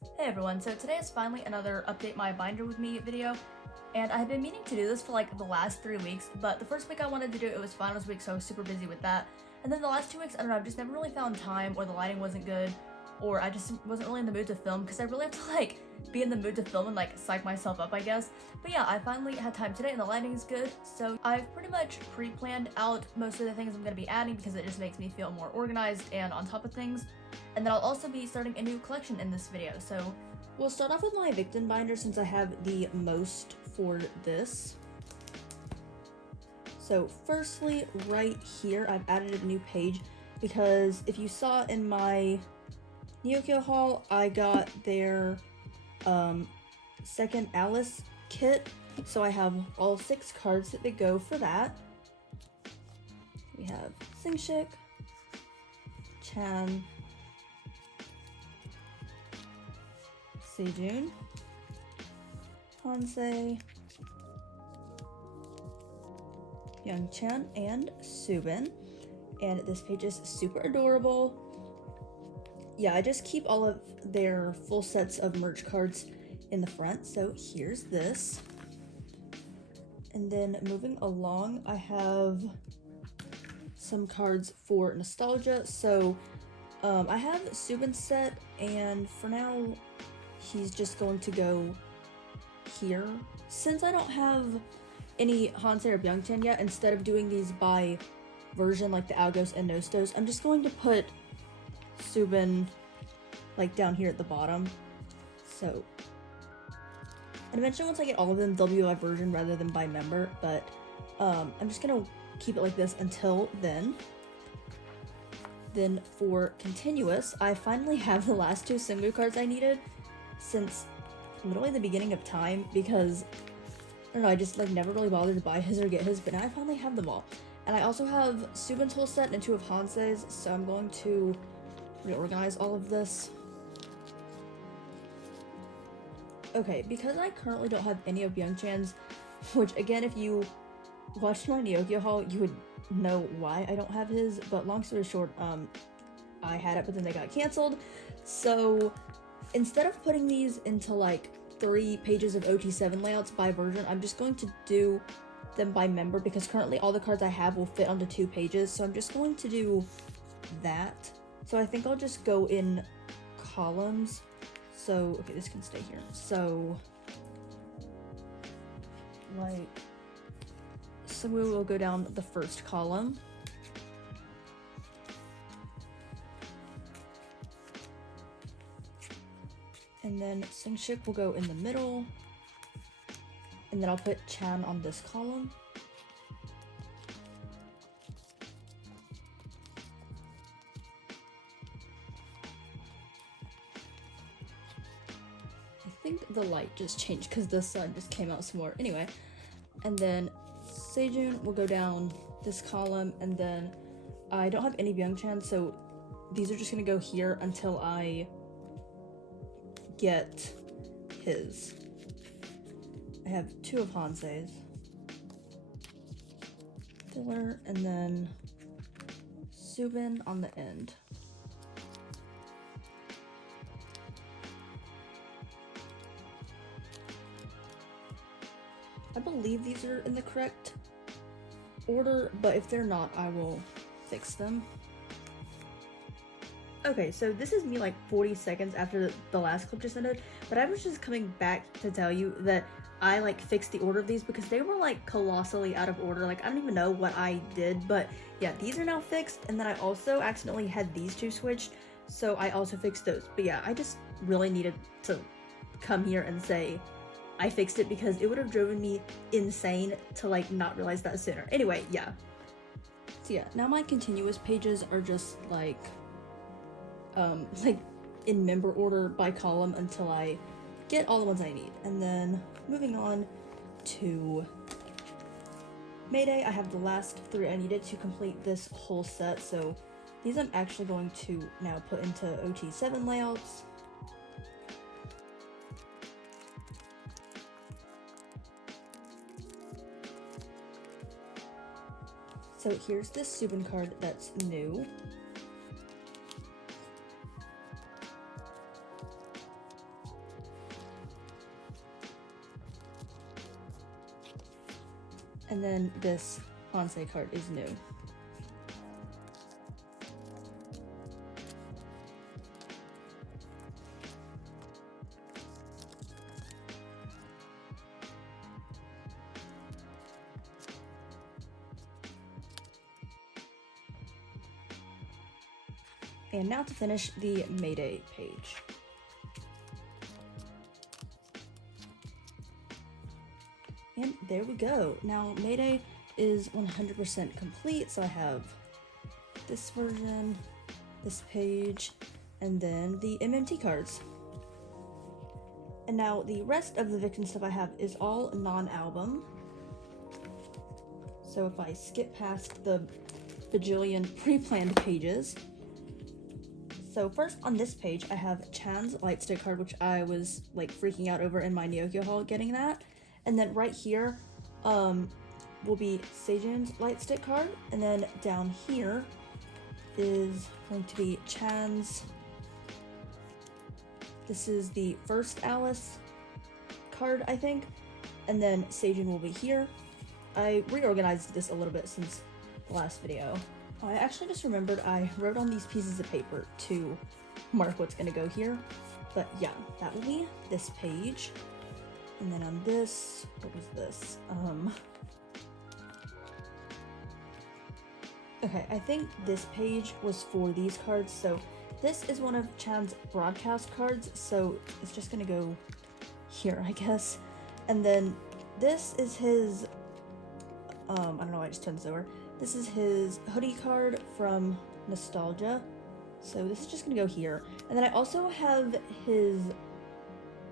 Hey everyone, so today is finally another Update My Binder With Me video, and I've been meaning to do this for like the last 3 weeks, but the first week I wanted to do it was finals week, so I was super busy with that, and then the last 2 weeks, I don't know, I've just never really found time, or the lighting wasn't good, or I just wasn't really in the mood to film, because I really have to like be in the mood to film and like psych myself up, I guess. But yeah, I finally had time today and the lighting is good, so I've pretty much pre-planned out most of the things I'm going to be adding because it just makes me feel more organized and on top of things. And then I'll also be starting a new collection in this video, so we'll start off with my victim binder since I have the most for this. So firstly, right here, I've added a new page because if you saw in my Neokyo haul, I got their second Alice kit. So I have all 6 cards that go for that. We have Singshik, Chan, Sejun, Hansei, Youngchan, and Subin. And this page is super adorable. Yeah, I just keep all of their full sets of merch cards in the front. So here's this. And then moving along, I have some cards for nostalgia. So I have Subin's set, and for now, he's just going to go here. Since I don't have any Hansei or Byungchan yet, instead of doing these by version like the Algos and Nostos, I'm just going to put Subin like down here at the bottom. So, and eventually once I get all of them, they'll be by version rather than by member, but I'm just gonna keep it like this until then. Then for continuous, I finally have the last 2 Sengu cards I needed since literally the beginning of time, because I don't know, I just like never really bothered to buy his or get his, but now I finally have them all. And I also have Subin's whole set and 2 of Hansei's, so I'm going to reorganize all of this. Okay, because I currently don't have any of Byungchan's, which again, if you watched my Neokyo haul, you would know why I don't have his, but long story short, I had it, but then they got canceled. So instead of putting these into like 3 pages of OT7 layouts by version, I'm just going to do them by member, because currently all the cards I have will fit onto 2 pages, so I'm just going to do that. So I think I'll just go in columns. So, okay, this can stay here. So, like, Sungwoo will go down the first column. And then Singshik will go in the middle. And then I'll put Chan on this column. I think the light just changed because the sun just came out some more. Anyway, and then Sejun will go down this column, and then I don't have any Byungchan, so these are just gonna go here until I get his. I have 2 of Hansei's. Filler, and then Subin on the end. I believe these are in the correct order, but if they're not, I will fix them. Okay, so this is me like 40 seconds after the last clip just ended, but I was just coming back to tell you that I like fixed the order of these because they were like colossally out of order. Like I don't even know what I did, but yeah, these are now fixed. And then I also accidentally had these 2 switched, so I also fixed those. But yeah, I just really needed to come here and say I fixed it, because it would have driven me insane to like not realize that sooner. Anyway, yeah. So yeah, now my continuous pages are just like in member order by column until I get all the ones I need. And then moving on to Mayday, I have the last 3 I needed to complete this whole set. So these I'm actually going to now put into OT7 layouts. So here's this Subin card that's new. And then this Hansei card is new. And now to finish the Mayday page. And there we go. Now Mayday is 100% complete, so I have this version, this page, and then the MMT cards. And now the rest of the Victim stuff I have is all non-album. So if I skip past the bajillion pre-planned pages. So first on this page, I have Chan's Lightstick card, which I was like freaking out over in my Neokyo haul getting that. And then right here will be Sejun's Lightstick card. And then down here is going to be Chan's. This is the first Alice card, I think. And then Sejun will be here. I reorganized this a little bit since the last video. I actually just remembered I wrote on these pieces of paper to mark what's gonna go here. But yeah, that will be this page. And then on this, what was this? Okay, I think this page was for these cards. So this is one of Chan's broadcast cards. So it's just gonna go here, I guess. And then this is his, I don't know why I just turned this over. This is his hoodie card from Nostalgia. So this is just gonna go here. And then I also have his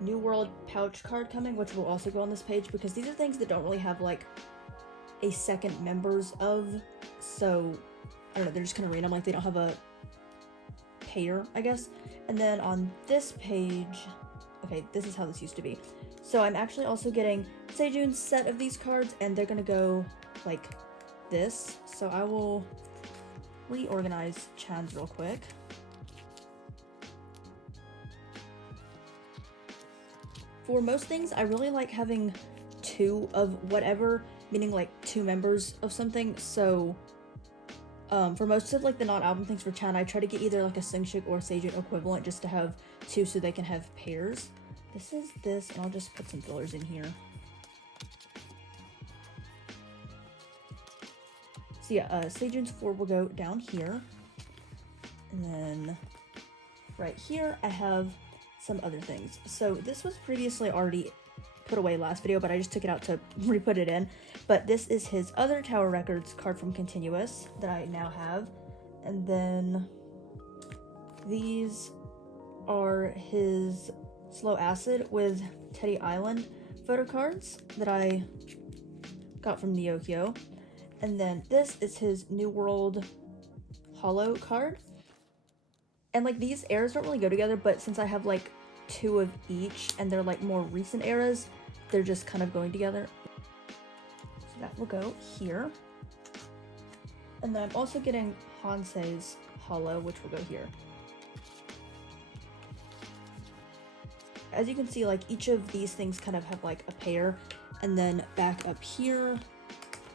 New World pouch card coming, which will also go on this page because these are things that don't really have like a second members of. So I don't know, they're just gonna read them like they don't have a payer, I guess. And then on this page, okay, this is how this used to be. So I'm actually also getting Sejun's set of these cards, and they're gonna go like this. So I will reorganize Chan's real quick. For most things, I really like having two of whatever, meaning like two members of something. So for most of like the non-album things for Chan, I try to get either like a Singshik or Sejun equivalent just to have two so they can have pairs. This is this, and I'll just put some fillers in here. So yeah, Sejun's 4 will go down here. And then right here, I have some other things. So this was previously already put away last video, but I just took it out to re-put it in. But this is his other Tower Records card from Continuous that I now have. And then these are his Slow Acid with Teddy Island photo cards that I got from Neokyo. And then this is his New World Hollow card. And like these eras don't really go together, but since I have like two of each and they're like more recent eras, they're just kind of going together. So that will go here. And then I'm also getting Hansei's Hollow, which will go here. As you can see, like each of these things kind of have like a pair, and then back up here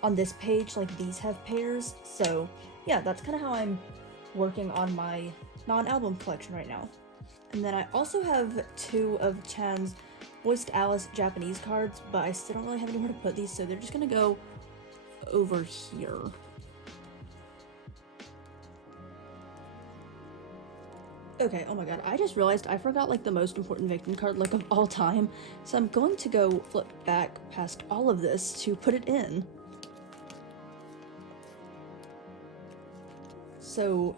on this page, like these have pairs. So yeah, that's kind of how I'm working on my non-album collection right now. And then I also have two of Chan's Voiced Alice Japanese cards, but I still don't really have anywhere to put these, so they're just gonna go over here. Okay, oh my god, I just realized I forgot like the most important victim card like of all time, so I'm going to go flip back past all of this to put it in. So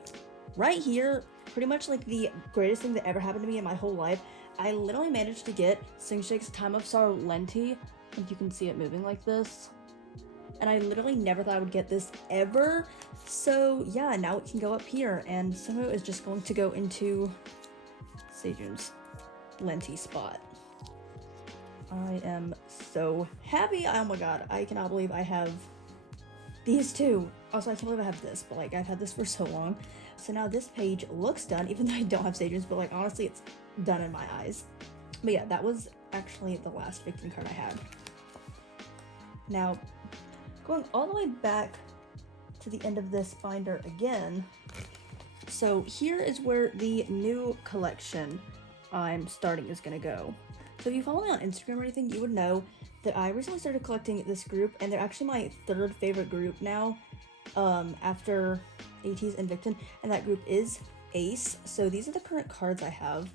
right here, pretty much like the greatest thing that ever happened to me in my whole life, I literally managed to get Singshik's Time of Sorrow Lenti. Like you can see it moving like this. And I literally never thought I would get this ever. So yeah, now it can go up here, and some of it is just going to go into Sejun's Lenti spot. I am so happy. Oh my god, I cannot believe I have these two. Also, I can't believe I have this, but like I've had this for so long. So now this page looks done, even though I don't have Sejun's, but like honestly, it's done in my eyes. But yeah, that was actually the last victim card I had. Now, going all the way back to the end of this binder again. So here is where the new collection I'm starting is gonna go. So if you follow me on Instagram or anything, you would know that I recently started collecting this group, and they're actually my third favorite group now, after a.c.e and Victon, and that group is a.c.e. So these are the current cards I have.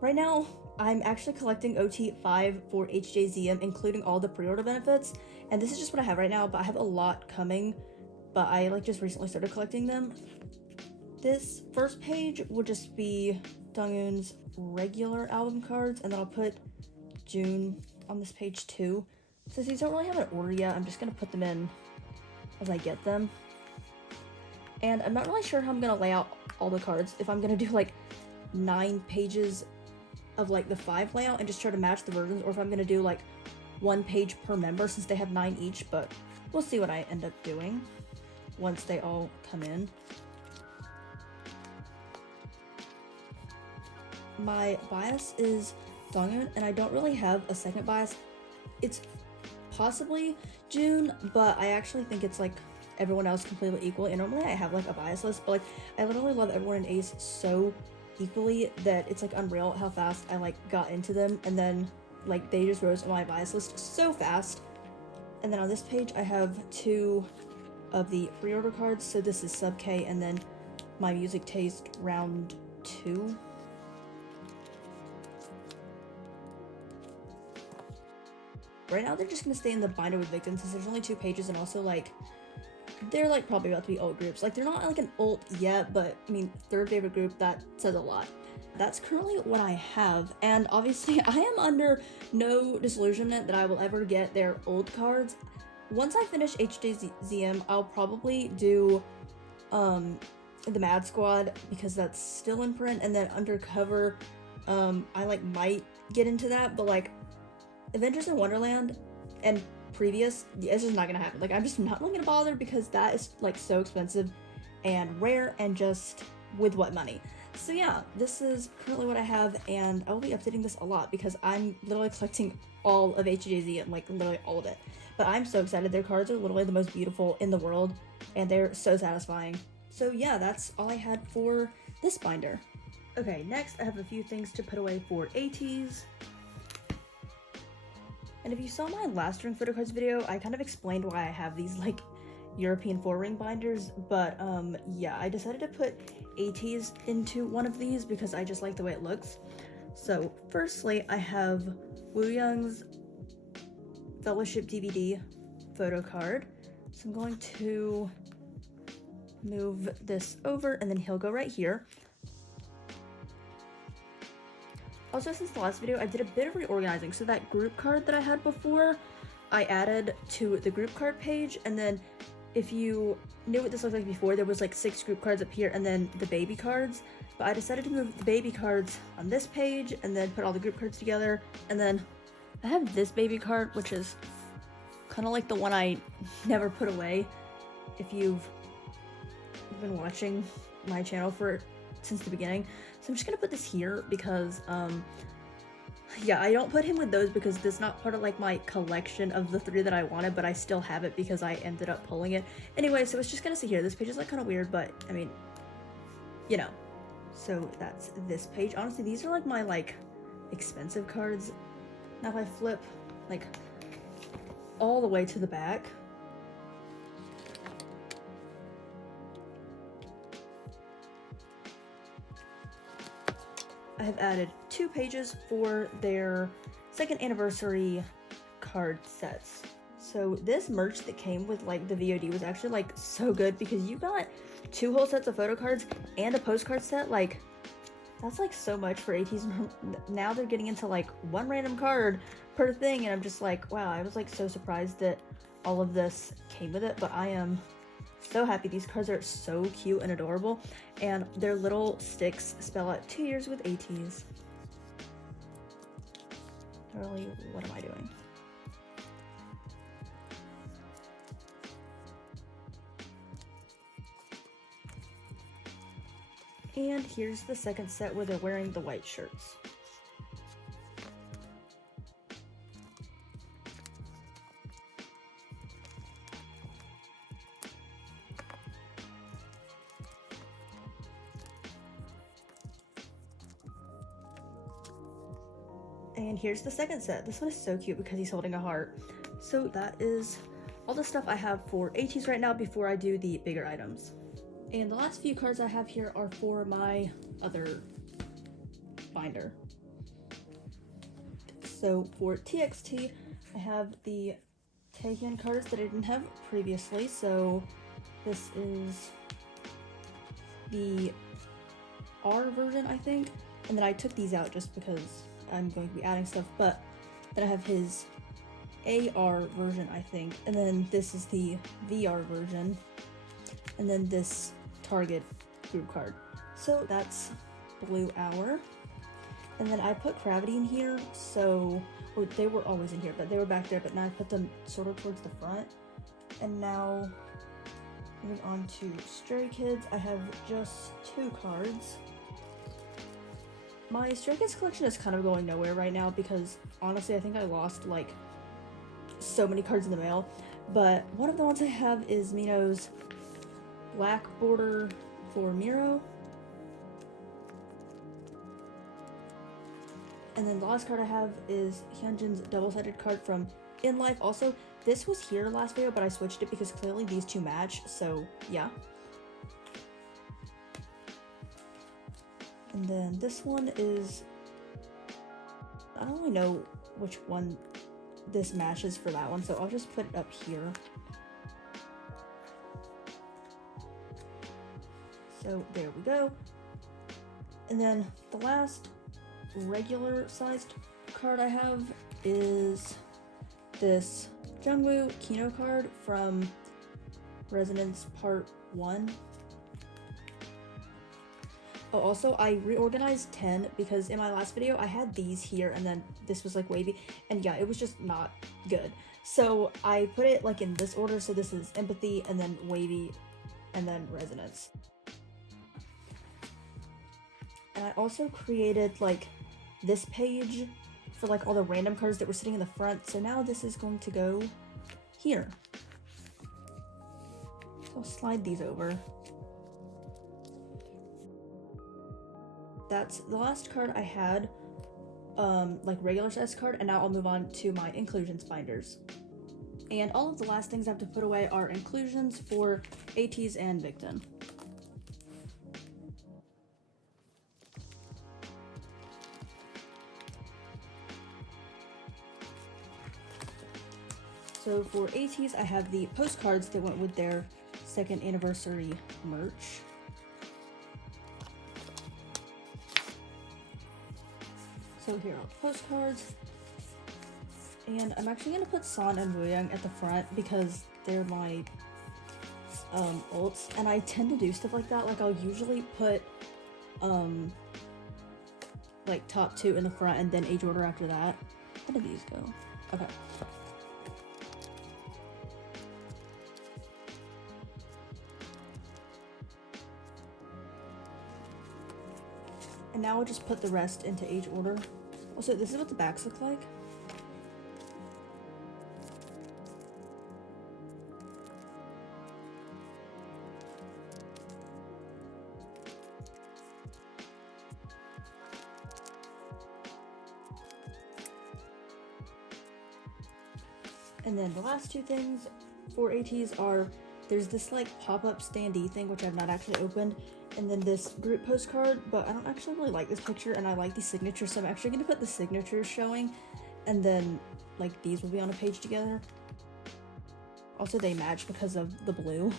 Right now, I'm actually collecting OT5 for HJZM, including all the pre-order benefits, and this is just what I have right now, but I have a lot coming, but I like just recently started collecting them. This first page will just be Donghoon's regular album cards, and then I'll put June on this page too. Since these don't really have an order yet, I'm just gonna put them in as I get them. And I'm not really sure how I'm gonna lay out all the cards, if I'm gonna do like 9 pages of like the 5 layout and just try to match the versions, or if I'm gonna do like 1 page per member since they have 9 each, but we'll see what I end up doing once they all come in. My bias is Donghoon, and I don't really have a second bias. It's possibly June, but I actually think it's like everyone else completely equally, and normally I have like a bias list, but like I literally love everyone in a.c.e so equally that it's like unreal how fast I like got into them, and then like they just rose on my bias list so fast. And then on this page I have 2 of the pre-order cards, so this is sub K and then my music taste round 2. Right now they're just gonna stay in the binder with Victon since there's only 2 pages, and also like they're like probably about to be old groups. Like they're not like an alt yet, but I mean, third favorite group, that says a lot. That's currently what I have, and obviously I am under no disillusionment that I will ever get their old cards. Once I finish HJZM, I'll probably do the Mad Squad because that's still in print, and then Undercover, I like might get into that, but like Adventures in Wonderland and previous, it's just not gonna happen. Like I'm just not really gonna bother because that is like so expensive and rare and just with what money. So yeah, this is currently what I have, and I will be updating this a lot because I'm literally collecting all of HJZ and like literally all of it. But I'm so excited. Their cards are literally the most beautiful in the world, and they're so satisfying. So yeah, that's all I had for this binder. Okay, next I have a few things to put away for ATs. And if you saw my last ring photocards video, I kind of explained why I have these like European 4-ring binders, but yeah, I decided to put ATs into one of these because I just like the way it looks. So firstly, I have Wooyoung's Fellowship DVD photo card. So I'm going to move this over, and then he'll go right here. Also, since the last video, I did a bit of reorganizing. So that group card that I had before, I added to the group card page. And then if you knew what this looked like before, there was like 6 group cards up here and then the baby cards. But I decided to move the baby cards on this page and then put all the group cards together. And then I have this baby card, which is kind of like the one I never put away. If you've been watching my channel since the beginning. So I'm just gonna put this here because yeah, I don't put him with those because this is not part of like my collection of the 3 that I wanted, but I still have it because I ended up pulling it anyway. So it's just gonna sit here. This page is like kind of weird, but I mean, you know. So that's this page. Honestly, these are like my like expensive cards. Now if I flip like all the way to the back, I have added 2 pages for their 2nd anniversary card sets. So this merch that came with like the VOD was actually like so good because you got 2 whole sets of photo cards and a postcard set. Like that's like so much for ATs. Now they're getting into like 1 random card per thing, and I'm just like, wow, I was like so surprised that all of this came with it, but I am so happy. These cards are so cute and adorable, and their little sticks spell out 2 years with ATs. Literally, what am I doing? And here's the 2nd set where they're wearing the white shirts. And here's the second set. This one is so cute because he's holding a heart. So that is all the stuff I have for a.c.e right now before I do the bigger items. And the last few cards I have here are for my other binder. So for TXT, I have the Taken cards that I didn't have previously. So this is the R version, I think. And then I took these out just because I'm going to be adding stuff. But then I have his AR version, I think. And then this is the VR version. And then this Target group card. So that's Blue Hour. And then I put Gravity in here, so or they were always in here, but they were back there, but now I put them sort of towards the front. And now moving on to Stray Kids, I have just 2 cards. My Stray Kids collection is kind of going nowhere right now because honestly I think I lost like so many cards in the mail. But one of the ones I have is Mino's black border for Miro. And then the last card I have is Hyunjin's double-sided card from In Life. Also, this was here last video, but I switched it because clearly these two match, so yeah. And then this one is, I don't really know which one this matches for that one, so I'll just put it up here. So there we go. And then the last regular sized card I have is this Jungwoo Kino card from Resonance Part 1. Oh, also I reorganized 10 because in my last video I had these here and then this was like wavy, and yeah, it was just not good. So I put it like in this order, so this is Empathy and then Wavy and then Resonance. And I also created like this page for like all the random cards that were sitting in the front, so now this is going to go here. So I'll slide these over. That's the last card I had, like regular size card, and now I'll move on to my inclusions binders. And all of the last things I have to put away are inclusions for a.c.e and Victon. So for a.c.e, I have the postcards that went with their 2nd anniversary merch. So here are the postcards. And I'm actually going to put San and Wooyoung at the front because they're my ults. And I tend to do stuff like that. Like I'll usually put like top 2 in the front and then age order after that. How do these go? Okay. And now I'll just put the rest into age order. Also, this is what the backs look like. And then the last 2 things for a.c.e are, there's this like pop-up standee thing, which I've not actually opened, and then this group postcard, but I don't actually really like this picture and I like the signature, so I'm actually going to put the signatures showing, and then like these will be on a page together. Also, they match because of the blue.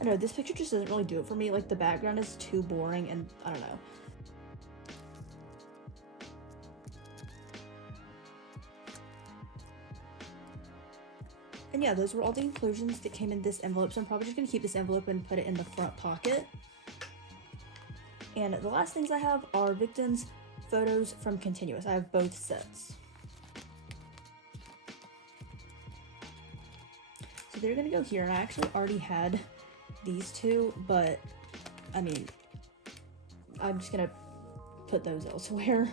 I know, this picture just doesn't really do it for me, like the background is too boring and I don't know. And yeah, those were all the inclusions that came in this envelope, so I'm probably just going to keep this envelope and put it in the front pocket. And the last things I have are Victon's photos from Continuous. I have both sets. So they're going to go here, and I actually already had these 2, but I mean, I'm just going to put those elsewhere.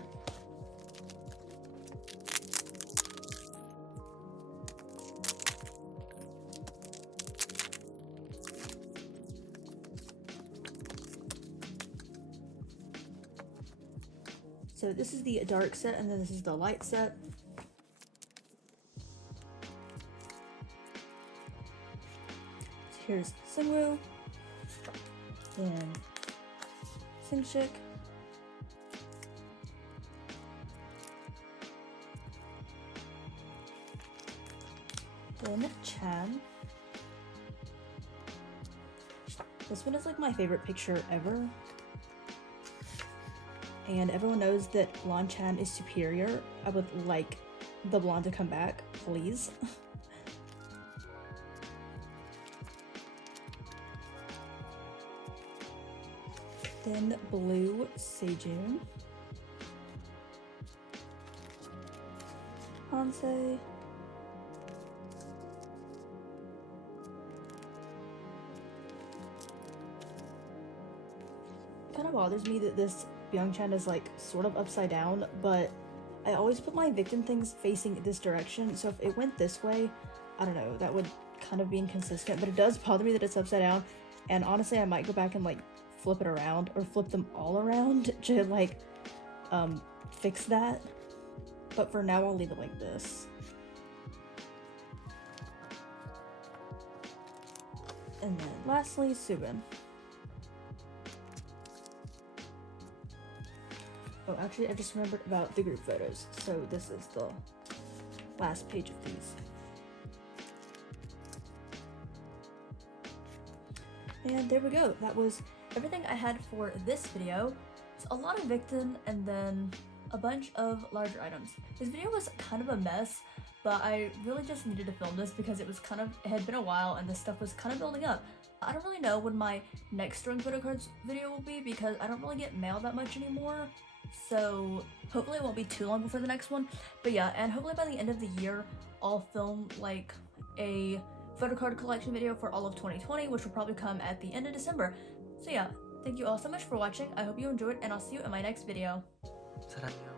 So this is the dark set, and then this is the light set. So here's Singwoo, and Singshik, then Chan. This one is like my favorite picture ever. And everyone knows that Blonde Chan is superior. I would like the blonde to come back, please. Then blue Sejun. Hansei. Kind of bothers me that this Byung-chan is like sort of upside down, but I always put my victim things facing this direction, so if it went this way, I don't know, that would kind of be inconsistent, but it does bother me that it's upside down, and honestly I might go back and like flip it around or flip them all around to like fix that, but for now I'll leave it like this. And then lastly, Subin. Oh, actually, I just remembered about the group photos. So this is the last page of these. And there we go. That was everything I had for this video. It's a lot of victim and then a bunch of larger items. This video was kind of a mess, but I really just needed to film this because it had been a while and this stuff was kind of building up. I don't really know when my next drawing photo cards video will be because I don't really get mail that much anymore. So hopefully it won't be too long before the next one. But yeah, and hopefully by the end of the year, I'll film like a photo card collection video for all of 2020, which will probably come at the end of December. So yeah, thank you all so much for watching. I hope you enjoyed, and I'll see you in my next video. 사랑해요.